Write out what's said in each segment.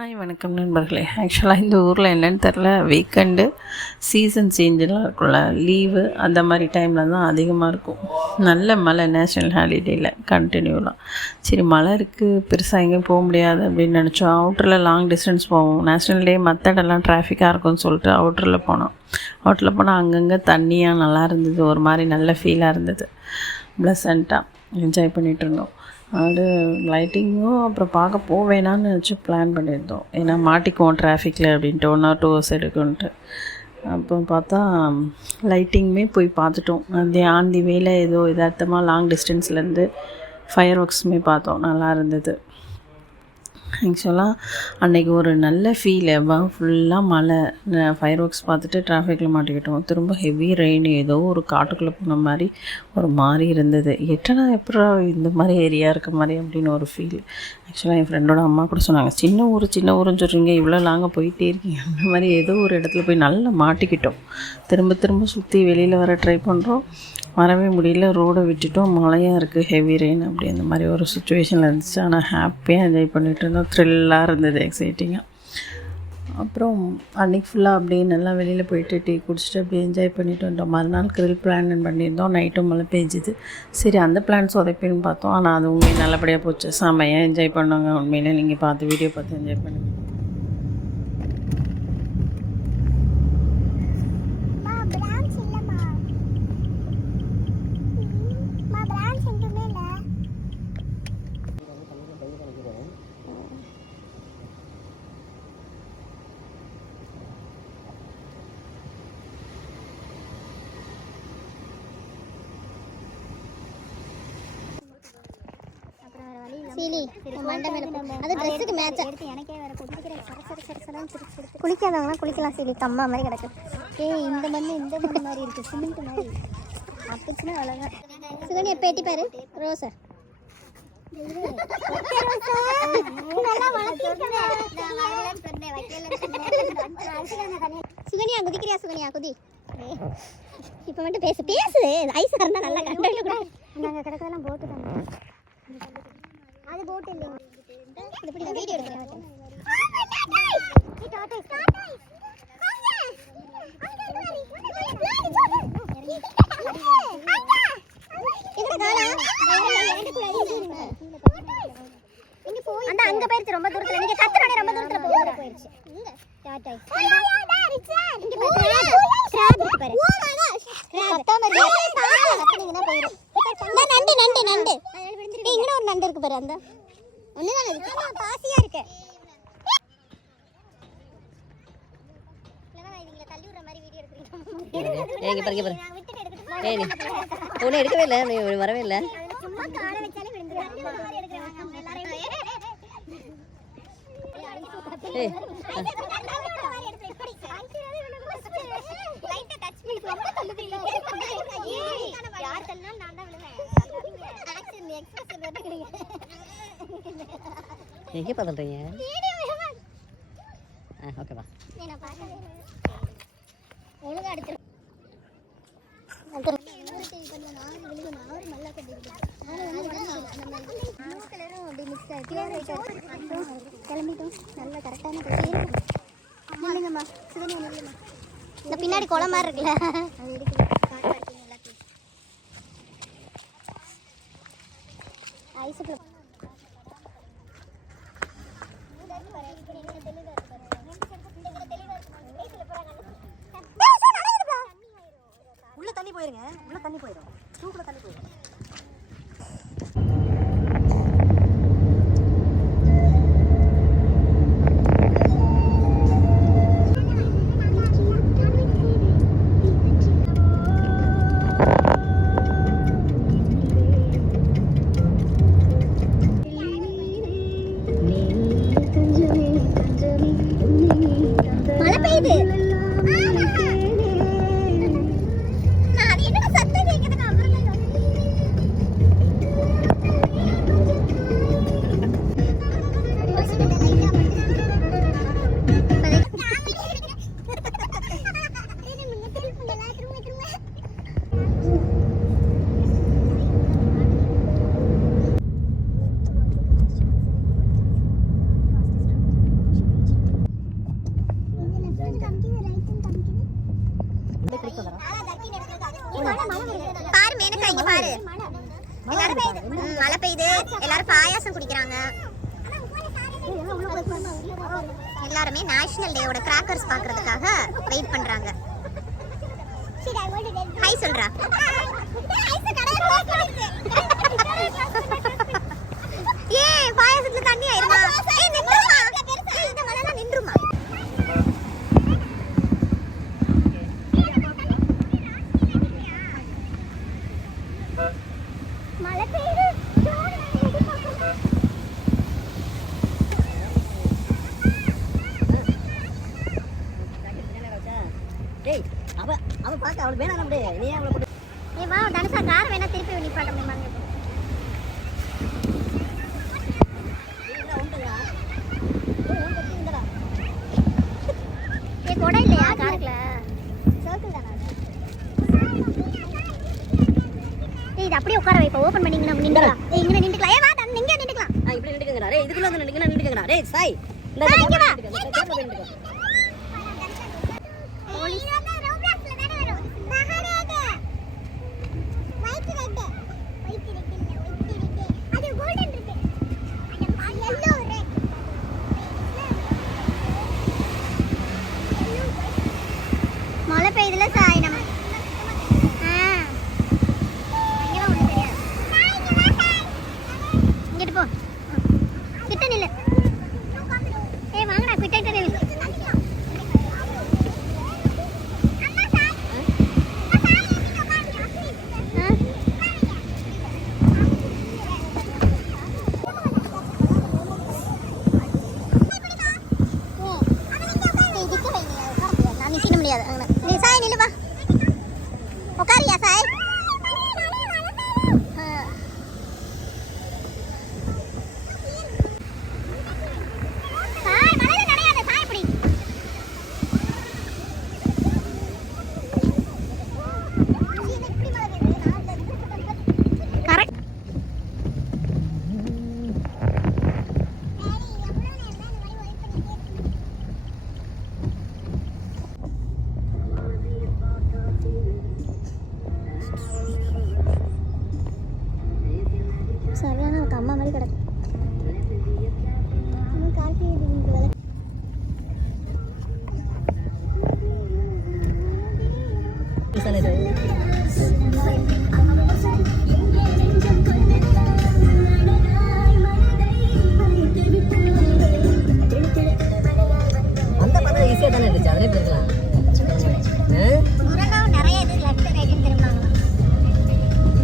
Hi வணக்கம் நண்பர்களே. ஆக்சுவலாக இந்த ஊரில் என்னென்னு தெரில, வீக்கெண்டு சீசன் சேஞ்செலாம் இருக்கும்ல, லீவு அந்த மாதிரி டைமில் தான் அதிகமாக இருக்கும். நல்ல மழை நேஷ்னல் ஹாலிடேயில் கண்டினியூலாம். சரி மழை இருக்குது, பெருசாக எங்கேயும் போக முடியாது அப்படின்னு நினச்சோம். அவுட்டரில் லாங் டிஸ்டன்ஸ் போவோம். நேஷ்னல் டே மற்ற இடம்லாம் டிராஃபிக்காக இருக்கும்னு சொல்லிட்டு அவுட்டரில் போனோம். அவுட்டரில் போனால் அங்கங்கே தண்ணியாக நல்லா இருந்தது, ஒரு மாதிரி நல்ல ஃபீலாக இருந்தது. ப்ளசண்ட்டாக என்ஜாய் பண்ணிகிட்டு இருந்தோம். அது லைட்டிங்கும் அப்புறம் பார்க்க போவேணான்னு நினச்சி பிளான் பண்ணியிருந்தோம். ஏன்னா மாட்டிக்குவோம் டிராஃபிக்கில் அப்படின்ட்டு 1 or 2 hours எடுக்குன்ட்டு. அப்போ பார்த்தா லைட்டிங்குமே போய் பார்த்துட்டோம். அது ஆன் தி வேல ஏதோ யதார்த்தமாக லாங் டிஸ்டன்ஸ்லேருந்து ஃபயர் ஒர்க்ஸுமே பார்த்தோம், நல்லா இருந்தது. ஆக்சுவலாக அன்றைக்கி ஒரு நல்ல ஃபீல். ஃபுல்லாக மழை, ஃபயர் ஒர்க்ஸ் பார்த்துட்டு டிராஃபிக்கில் மாட்டிக்கிட்டோம். திரும்ப ஹெவி ரெயின், ஏதோ ஒரு காட்டுக்குள்ளே போன மாதிரி ஒரு மாதிரி இருந்தது. எட்டனா எப்படா இந்த மாதிரி ஏரியா இருக்க மாதிரி அப்படின்னு ஒரு ஃபீல். ஆக்சுவலாக என் ஃப்ரெண்டோட அம்மா கூட சொன்னாங்க, சின்ன ஊருன்னு சொல்கிறீங்க, இவ்வளோ லாங்காக போயிட்டே இருக்கீங்க. அந்த மாதிரி ஏதோ ஒரு இடத்துல போய் நல்லா மாட்டிக்கிட்டோம். திரும்ப சுற்றி வெளியில் வர ட்ரை பண்ணுறோம், வரவே முடியல. ரோடை விட்டுட்டோம், மழையாக இருக்குது, ஹெவி ரெயின், அப்படி அந்த மாதிரி ஒரு சுச்சுவேஷனில் இருந்துச்சு. ஆனால் ஹாப்பியாக என்ஜாய் பண்ணிகிட்டு இருந்தோம். த்ரில்லாக இருந்தது, எக்ஸைட்டிங்காக. அப்புறம் அன்றைக்கி ஃபுல்லாக அப்படியே நல்லா வெளியில் போயிட்டு டீ குடிச்சிட்டு அப்படியே என்ஜாய் பண்ணிட்டு வந்தோம். மறுநாள் கிரில் பிளான் பண்ணியிருந்தோம். நைட்டும் மழை பெஞ்சுது. சரி அந்த பிளான் சொதைப்பின்னு பார்த்தோம். ஆனால் அது உண்மையை நல்லபடியாக போச்சு. செம்மையாக என்ஜாய் பண்ணாங்க. உண்மையிலே நீங்கள் பார்த்து வீடியோ பார்த்து என்ஜாய் பண்ணுங்கள். குளிக்காதவங்களாம் குளிக்கலாம் சீலி, கம்மா மாதிரி கிடக்கு. இந்த மண்ணு மாதிரி இருக்கு, சிமெண்ட் மாதிரி அப்பச்சுன்னா அவ்வளோதான். சுகன்யா பேட்டி பாரு, ரோசா சுகன்யா குதிக்கிறியா? சுகன்யா குதி. இப்போ மட்டும் பேசு ஐஸாக இருந்தால் நல்லா கண்டென்ட் கூட. நாங்கள் கிடக்கிறதெல்லாம் போட்டு தாங்க, அது போட்டு இல்லைங்க. இப்படி நான் வீடியோ எடுக்கிறேன். அங்க போயிருச்சு, ரொம்ப தூரத்துல. நீங்க கத்துறோட ரொம்ப தூரத்துல போயிருச்சு. நண்டு இங்க ஒரு நண்டு இருக்கு பாரு. அந்த ஒண்ணுதான் பாசியா இருக்கு. எடுக்கவே இல்லை, நீ வரவே இல்லை. எங்கே பார்த்துறீங்க? ஓகேவா, ஒழுங்கா எடுத்து கிளம்பிட்டோம். நல்ல கரெக்டான இந்த பின்னாடி குளம் மாதிரி இருக்குல்ல, அது எடுக்கல. ஐஸுக்குள்ள உள்ள தண்ணி போயிருங்க, உள்ள தண்ணி போயிடும், தூக்குல தண்ணி போயிடும். பாரு மேனக்கா, இங்க பாரு. எல்லாரும் மழை பெய்யுது, எல்லாரும் பாயாசம் குடிக்கிறாங்க. எல்லாருமே நேஷனல் டேவோட கிராக்கர்ஸ் பார்க்கறதுக்காக வெயிட் பண்றாங்க. ஹாய் சொல்றா. ஏன் பாயாசத்துல தண்ணி ஆயிருமா? ஏய் நின்றுமா, இந்த மழைலாம் நின்றுமா? மழை பெய்யுது. டேய் அவ பார்க்க அவளுக்கு வேணாம் நம்மளே நீ அவளை போட்டு ஏய் வா தனுஷா, கார் வேணா திருப்பி நிப்பாட்ட முடியுமாங்க? ஏ கொடை இல்லையா காருக்குள்ள? சர்க்கிள் தானா? ஏய் இது அப்படியே உட்கார வை. இப்போ ஓபன் பண்ணீங்கன்னா நின்னுடலாம். ஏய் இங்க நின்னுக்கலாம். ஏய் வா தன் இங்க நின்னுக்கலாம். இப்படி நின்னுக்கங்கடா. டேய் இதுக்குள்ள வந்து நின்னுக்கங்கடா. டேய் சாய் இந்த இங்க வா. போலீஸ் ரோப்ளாக்ஸ்ல தான வரும். மகாராஜா ஒயிட் ரெட் இல்ல, ஒயிட் அது கோல்டன் இருக்கு. அந்த yellow ரெட் மழை பெய்யுதுல சாய் நம்ம. அங்கெல்லாம் ஒண்ணும் தெரியாது. இங்கிட்டு போ, கிட்ட நில்லு. ஏய் வாங்கடா, கிட்ட நில்லு. நீ சாய் நில்லு வா. உட்காரியா சாய்? சாய் மழையில நனையாத சாய். இப்படி கரெக்ட். சரியான ஒரு அம்மா மாதிரி கிடக்கு. அந்த படம் ஈஸியா தானே இருந்துச்சு. அதிலே போயிருக்கலாம். முருகாவும் நிறைய இது லெஃப்ட் ரைட்னு திரும்பினாங்க.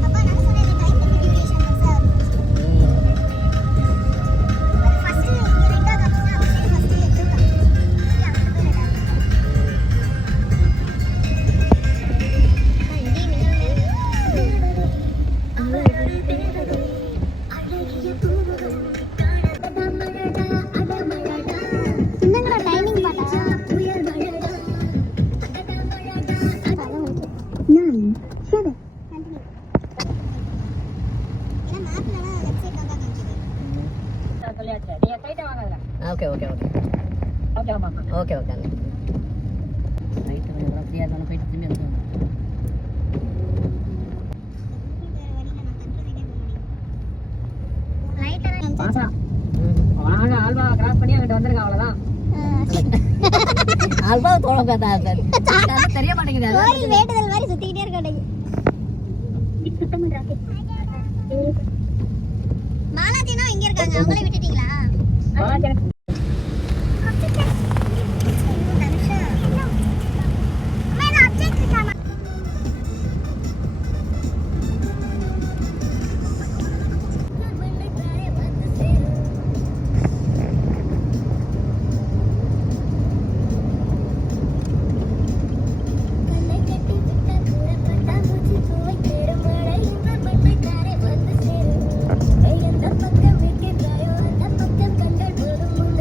அப்பா நான் சொன்னேன் டைம் டியூரேஷன் சார். ஃபர்ஸ்ட் ரெண்டா காமிச்சா அப்படியே ஃபர்ஸ்ட் எடுத்துக்கலாம். இது அந்த பேர் என்ன? இடி மின்னல். என்னங்கடா டைமிங் பாட்டா? 9 7 கண்டினியூ. ஏன்னா மேப்லலாம் வெப்சைட்ல தான் காமிக்குது. ஓகே ஓகே ஓகே ஓகே ஆமா ஓகே ஓகே ரைட் வந்து ஃப்ரீயா இருந்தாலும் போயிட்டு திரும்பி வந்து ஆல்பா தோண தெரிய மாட்டேங்குது. வேண்டுதல் மாதிரி சுத்திக்கிட்டே இருக்காங்க. மாலாஜினா எங்க இருக்காங்க? அவங்களே விட்டுட்டீங்களா? அந்த பக்கம் விட்டு அந்த பக்கம் கண்கள் போதும்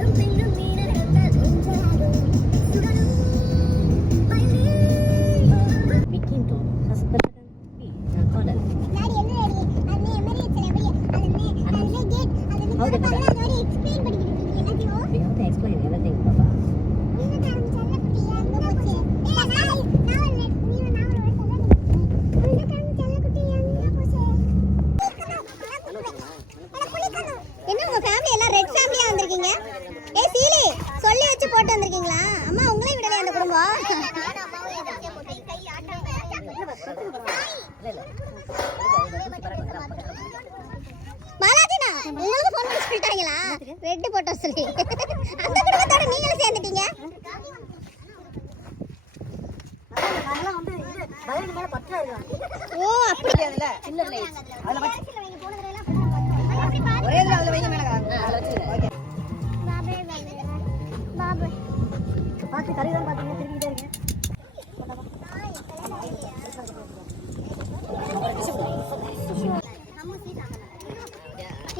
வந்திருக்கீங்களா? அம்மா உங்களே விடலையா அந்த குடும்பம்? பாலாஜினா உங்களுக்கு ஃபோன் பண்ணி சொல்லிட்டாங்களா ரெட் போட்டோ சொல்லி? அந்த குடும்பத்தோட நீங்களும் சேர்ந்துட்டீங்க. ஓ அப்படி இல்ல இல்ல அதுல வச்சு ஒரே இதுல அதுல வைங்க மேல அதுல வச்சு ஓகே பாபு பாத்து கறிதான் பாத்தீங்க திருப்பிட்டே இருக்கீங்க.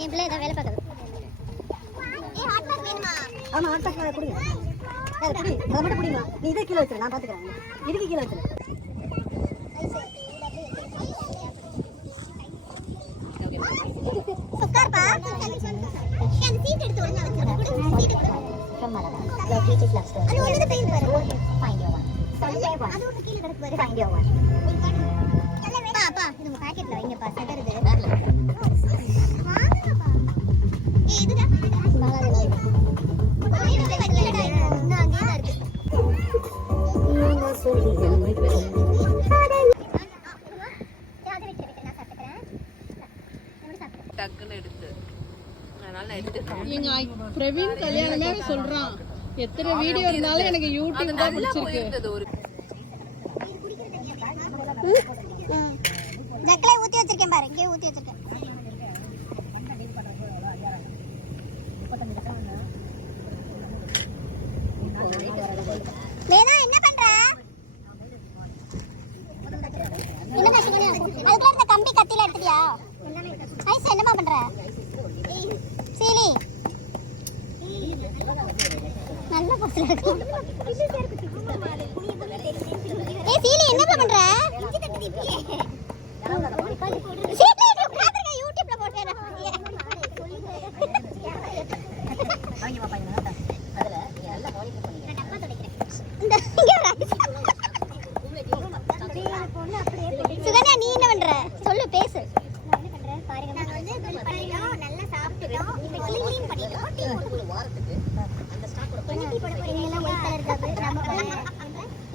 என் பிள்ளை ஏதாவது வேலை பார்க்குது. ஆமா ஹாட் பேக் கொடுங்க. அது குடி அதை மட்டும் குடிமா. நீ இதை கீழே வச்சிரு நான் பாத்துக்கிறேன். இதுக்கு கீழே வச்சிரு. உட்கார்ப்பா. அந்த சீட் எடுத்து ஒழுங்கா வச்சிரு. சீட் கொடு. அது ஒழுங்கா பெயின் பாரு. அது ஒண்ணு கீழ கிடக்கு பாரு. பாப்பா இது உங்க பாக்கெட்ல வைங்கப்பா. செட்டர் இது. வாங்கப்பா. ஏய் இதுடா. பாலாஜி. இது வைக்கலடா. இன்னும் அங்கேயே தான் இருக்கு. டக்குன்னு எடுத்து அதனால நான் எடுத்து எங்க பிரவீன் கல்யாணமே சொல்றான். எத்தனை வீடியோ இருந்தாலும் எனக்கு யூடியூப் தான் பிடிச்சிருக்கு. ஒரு ஜக்கலை ஊத்தி வச்சிருக்கேன் பாரு. இங்கே ஊத்தி வச்சிருக்கேன். வேணா என்ன பண்ற? என்ன பேசுறீங்க? அதுக்குள்ள இந்த கம்பி கத்தில எடுத்துட்டியா? ஐஸ் என்னமா பண்ற? சீலி நல்ல பஸ்ல இருக்கு. ஏய் சீலி என்னமா பண்ற? சீலி உட்கார்ந்திருக்க யூடியூப்ல போடுறேன். அவங்க பாப்பாங்க அதுல நல்லா வாலிப பண்ணீங்க. நான் டப்பா துடைக்கிறேன். இந்த இங்க வர. சுகன்யா நீ என்ன பண்ற? சொல்லு பேசு. நான் என்ன பண்றேன் பாருங்க. நான் வந்து grill பண்ணிட்டோம், நல்லா சாப்பிட்டோம். இப்போ க்ளீன் பண்ணிட்டோம். டீ போட்டு ஒரு வாரத்துக்கு அந்த ஸ்டாக் போட என்ன டீ போட போறீங்க? எல்லாம் ஒயிட் கலர் கப்.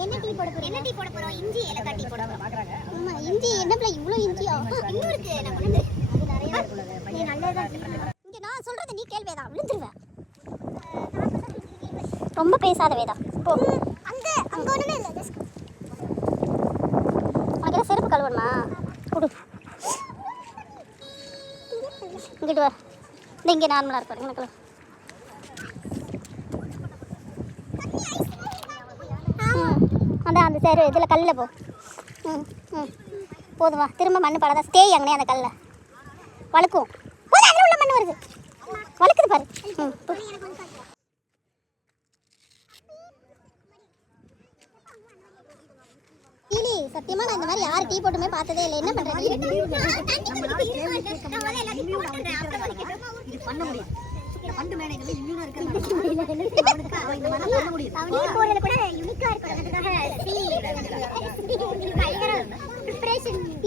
என்ன டீ போட போறோம்? என்ன டீ போட போறோம்? இஞ்சி ஏலக்காய் டீ போட போறோம். பாக்குறாங்க. ஆமா இஞ்சி என்னப்ல இவ்ளோ இஞ்சியா? இன்னும் இருக்கு. நான் கொண்டு அது நிறைய இருக்கு. நீ நல்லதா இங்க நான் சொல்றது நீ கேள் வேதா. விழுந்துருவே. ரொம்ப பேசாத வேதா. போ. அங்க ஒண்ணுமே இல்ல. உனக்கு செருப்பு கழுவணுமா? குடு. இங்கிட்டு வா. இங்க நார்மலா இருக்கு. உனக்கு அந்த சேரு இதில் கல்லில் போ. போதும் வா. திரும்ப மண் படாதா. ஸ்டே அங்கனே அந்த கல்லில் வழுக்கும். அதில் உள்ள மண் வருது. வழுக்குது பாரு. சீலி சத்தியமா நான் இந்த மாதிரி யார் டீ போட்டுமே பார்த்ததே இல்லை. என்ன பண்றது? இது பண்ண முடியும். ஃபண்ட் மேனேஜ்ல இம்யூனா இருக்கிறது. அவன் இந்த மாதிரி பண்ண முடியும். டீ போடுறது கூட யூனிக்கா இருக்குறதுக்காக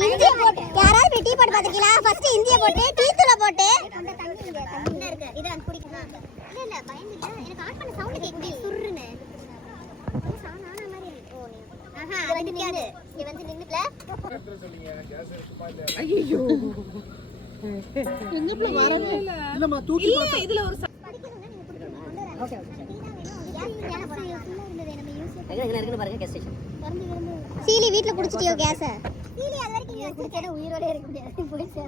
இந்திய போட்டு யாராவது டீ போட்டு பாத்தீங்களா? ஃபர்ஸ்ட் இந்திய போட்டு டீ தூள போட்டு அந்த தண்ணி இருக்கு. இது அந்த குடிக்குமா? இல்ல இல்ல பயந்து இல்ல. எனக்கு ஆன் பண்ண சவுண்ட் கேக்குது. சுர்ருன்னு சானா மாதிரி இருக்கு. ஓ நீ ஆஹா அது நிக்காது. இங்க வந்து நின்னுல ஐயோ எங்க பிள்ளை வரவே இல்ல. இல்லம்மா தூக்கி இல்ல இதுல ஒரு படிக்கணும்னா நீங்க குடிக்கணும். Okay okay. சீலி எங்க இருக்குன்னு பாருங்க கேஸ் ஸ்டேஷன். வீட்ல குடிச்சிட்டியோ கேஸ்? சீலி அது வரைக்கும் இங்க குடிச்சா உயிரோட இருக்க முடியாது. போய் சேர.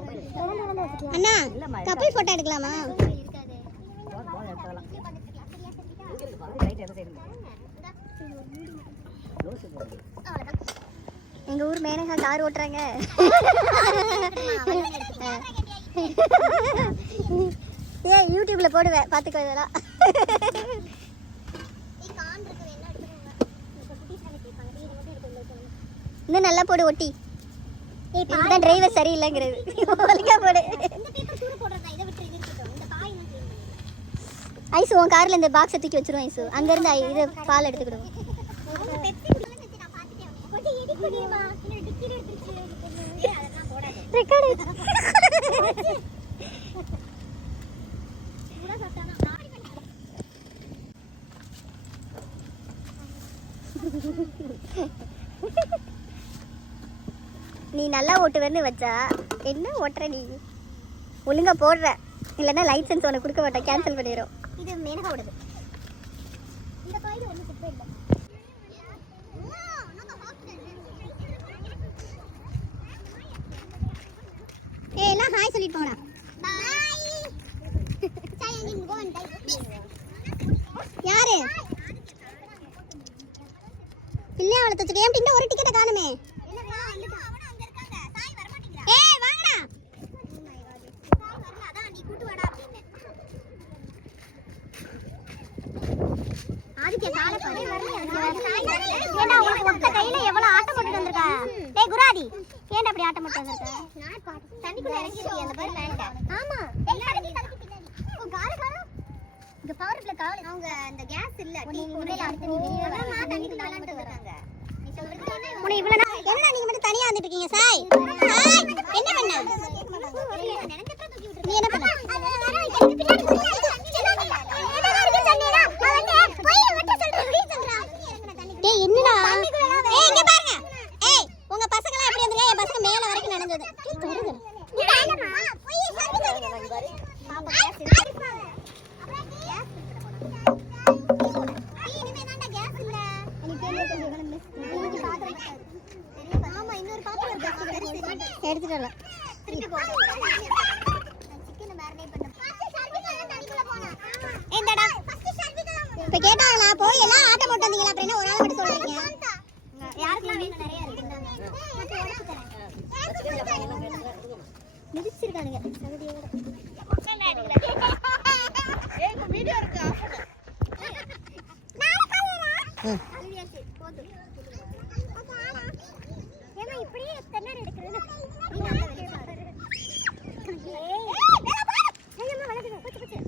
அண்ணா கப்பல் போட்டோ எடுக்கலாமா? இருக்காதே. போய் எடுத்துறலாம். இங்க இருக்கு பாருங்க ரைட் எந்த சைடு. க்ளோஸ் போடுங்க. எங்க ஊர் மேனகா கார் ஓட்டுறாங்க. ஏய் யூடியூப்ல போடுவேன் பாத்துக்கோ இதெல்லாம். இன்னும் நல்லா போடு ஒட்டி. இதுதான் டிரைவர் சரியில்லைங்கிறது. ஒழுங்கா போடு. ஐசு உன் கார்ல இந்த பாக்ஸை தூக்கி வச்சிருவோம். ஐசு அங்க இருந்து இது பால் எடுத்துக்கிடுவோம். நீ நல்லா ஓட்டுவேன்னு வச்சா என்ன ஓட்டுற நீ ஒழுங்கா போடுற இல்லைன்னா லைசன்ஸ் உனக்கு கொடுக்க மாட்டேன் கேன்சல் பண்ணிடும் இது மேனகா ஓடுது இந்த கோயில் ஒன்றும் குப்பை இல்லை எல்லாம் ஹாய் சொல்லிட்டு போனா யாரு பிள்ளை அவளை தச்சுக்க ஏன் இன்னும் ஒரு டிக்கெட்டை காணுமே ஏய் வாங்கடா ஆதித்யா காலை பாரு ஏண்டா உனக்கு ஒத்த கையில எவ்வளவு ஆட்டம் போட்டுட்டு வந்திருக்கா டேய் குராதி ஏண்டா அப்படி ஆட்டம் போட்டு வந்திருக்க தண்ணிக்குள்ள இறங்கிருக்கீ அந்த பாரு லைன்ல ஆமா எல்லாரும் தண்ணி பின்னாடி உன் காரை காணோம் இங்க பவர் பிளக் காவல அவங்க அந்த கேஸ் இல்ல நீங்க உடனே அடுத்து நீ வெளிய வர நான் தண்ணிக்கு தள்ளான்ட்டு வராங்க நீ சொல்றது உன்னை இவ்வளவு என்ன நீங்க மட்டும் தனியா வந்துட்டு இருக்கீங்க சாய் சாய் என்ன பண்ண நீ என்ன பண்ண டேய் என்னடா ஏய் இங்க பாருங்க ஏய் உங்க பசங்க எல்லாம் எப்படி வந்தீங்க என் பசங்க மேல வரைக்கும் நடந்தது தொடுங்க போய் எடுத்துட்டு இப்ப கேட்டாங்களா போய் எல்லாம் ஆட்டம் போட்டு வந்தீங்களா அப்படின்னா ஒரு ஆள் மட்டும் சொல்றீங்க மிதிச்சிருக்கானுங்க வீடியோ இருக்கு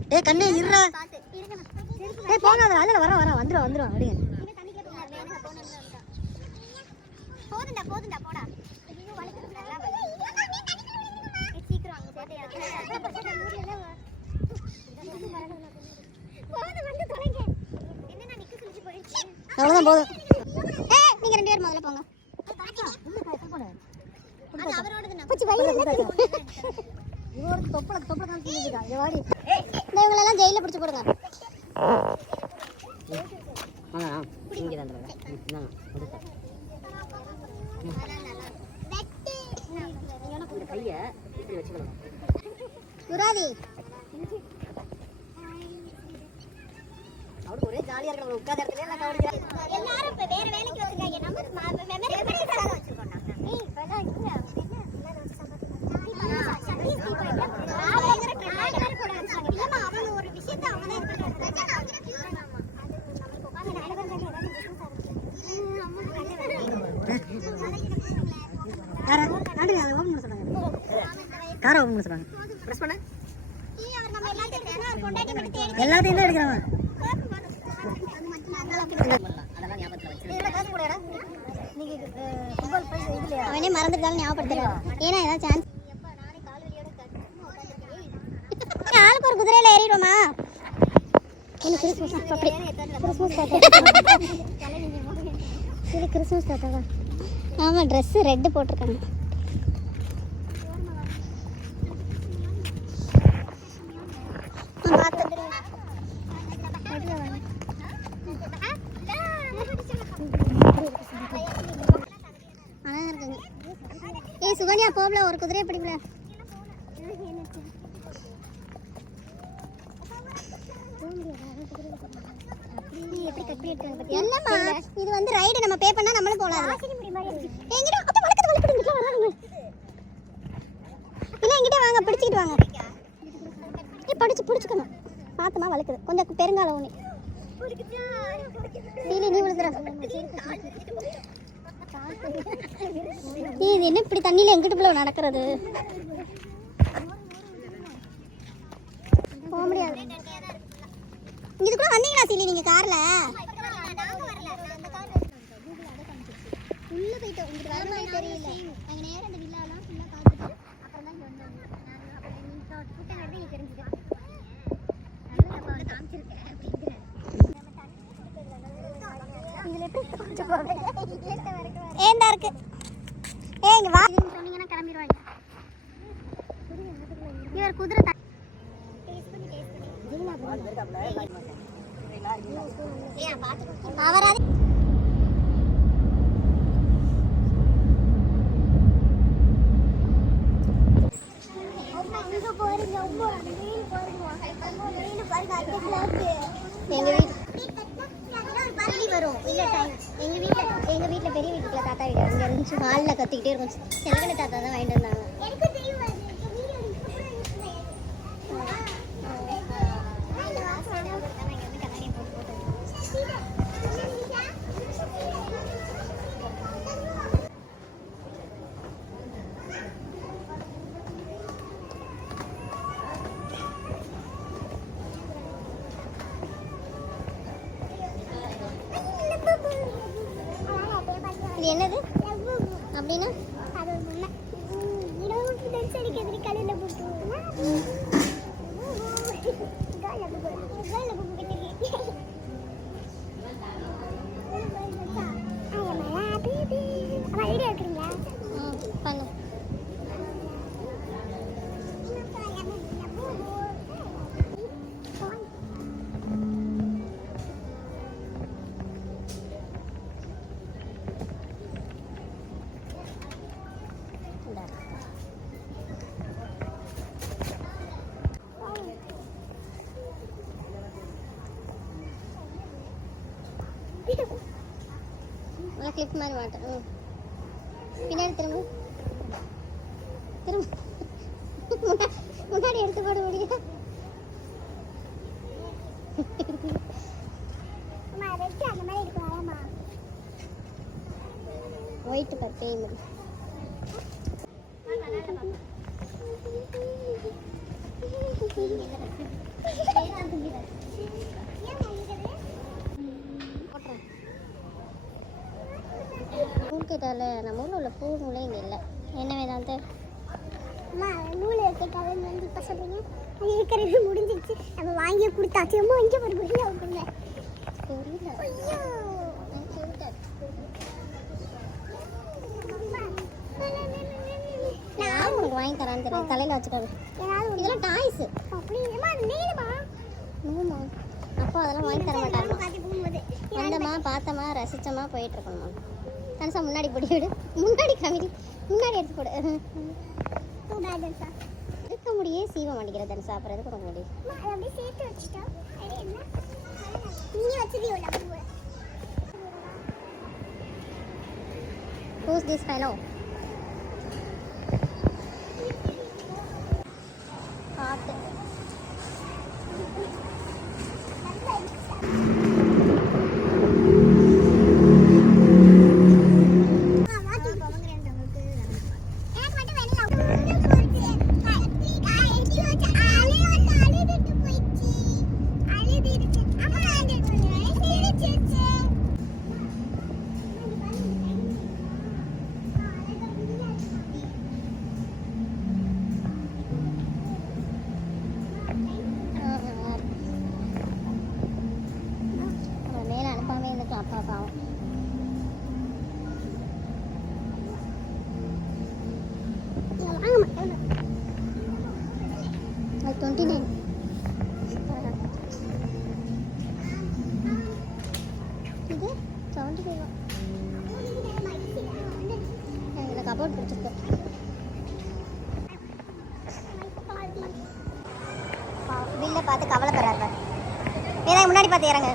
ஏய் கண்ணே இருடா ஏய் போகாத அதுல வர வந்துரும் அப்படியே போதுடா போடா சீக்கிரம் அங்க போடா அவ்வளவுதான் போதும் ஏய் நீங்க ரெண்டு பேரும் முதல்ல போங்க அது அவரோடதுனா புச்சி வயிறு இவருக்கு தொப்பள காமிச்சிட்டு இருக்கா இங்க வாடி இவங்க எல்லாம் ஜெயில பிடிச்சு போடுங்க இங்க தான் நான் இந்த கைய இப்படி வச்சுக்கலாம் குராதி அவருக்கு ஒரே ஜாலியா இருக்கு உட்கார்ந்த இடத்துல எல்லாம் கவனிக்கிறாங்க எல்லாரும் இப்ப வேற வேலைக்கு வந்துருக்காங்க நம்ம மெமரி பண்ணி வச்சிருக்கோம் ஏய் இப்பலாம் இங்க எல்லாத்தையும் எடுக்கிறாங்க அவனே மறந்துட்டாலும் ஞாபகப்படுத்துறான் ஏன்னா ஏதாவது சான்ஸ் ஆளுக்கு ஒரு குதிரையில ஏறிடுமா கிறிஸ்மஸ் தாத்தாவா ஆமா ட்ரெஸ் ரெட் போட்டிருக்காங்க ஏய் சுகன்யா போகல ஒரு குதிரையை பிடிக்கல என்னம்மா இது வந்து ரைடு நம்ம பே பண்ணா நம்மளும் போலாம் எங்கிட்ட அப்ப வளக்குது இல்ல எங்கிட்ட வாங்க பிடிச்சிட்டு வாங்க பிடிச்சுக்கணும் பாத்தமா வளக்குது கொஞ்சம் பெருங்கால ஊனி நீ விழுதுற இது என்ன இப்படி தண்ணியில எங்கிட்டு போல நடக்கிறது போக முடியாது இதுக்குள்ள வந்தீங்களா சீலி நீங்க கார்ல உள்ள போயிட்டோம் இங்க வர மாதிரி தெரியல நாங்க நேரா அந்த வில்லாலாம் ஃபுல்லா பார்த்துட்டு அப்புறம் தான் இங்க வந்தோம் அப்புறம் நீ கூட்டம் நடந்து இங்க தெரிஞ்சுது அதுல அப்ப காமிச்சிருக்கேன் அப்படிங்கற இதுல ஏண்டா இருக்கு இங்க வா சொன்னீங்கன்னா கிளம்பிடுவாங்க. இவர் குதிரை அவராது வரும் இல்ல டைம் எங்க வீட்ல பெரிய வீட்டுல தாத்தா வீடு அங்க இருந்துச்சு. ஹால்ல கத்திக்கிட்டே இருக்கும். செலகன தாத்தா தான் வாங்கிட்டு வந்தாங்க. இது என்னது அப்படின்னா பண்ணு. கிளிப் மாதிரி மாட்டேன். பின்னாடி திரும்ப முன்னாடி எடுத்து போட முடியும். ஒயிட் பப்பே மாதிரி கேட்டால நம்ம ஊரில் உள்ள பூ நூலே இங்கே இல்லை. என்ன வேதாந்து அம்மா நூல் கேட்டாலும் வந்து இப்போ சொல்கிறீங்க அது இருக்கிறது முடிஞ்சிடுச்சு. நம்ம வாங்கி கொடுத்தாச்சு. அம்மா இங்கே ஒரு புரிய அவங்க புரியல. நான் உங்களுக்கு வாங்கி தரான்னு தெரியும். தலையில் வச்சுக்காது. இதெல்லாம் டாய்ஸு. அப்படிமா நூமா அப்போ அதெல்லாம் வாங்கி தர மாட்டாங்க. வந்தமா பார்த்தமா ரசித்தமா போயிட்டு இருக்கணுமா. தனுசா முன்னாடி போடி விடு. முன்னாடி காமிடி. முன்னாடி எடுத்து போடு. இருக்க முடியே சீவ மாட்டேங்கிற தனுசா. அப்புறம் எது கொடுக்க முடியும். அப்படியே சேர்த்து வச்சுட்டா நீ வச்சுதியோட. Who's this fellow? பார்த்து அப்பா பாவம். அது 29. இது 75. எனக்கு கபோர்ட் பிடிச்சிருக்கு. பில்லை பார்த்து கவலைப்படுறாரு. வேற முன்னாடி பார்த்து இறங்க.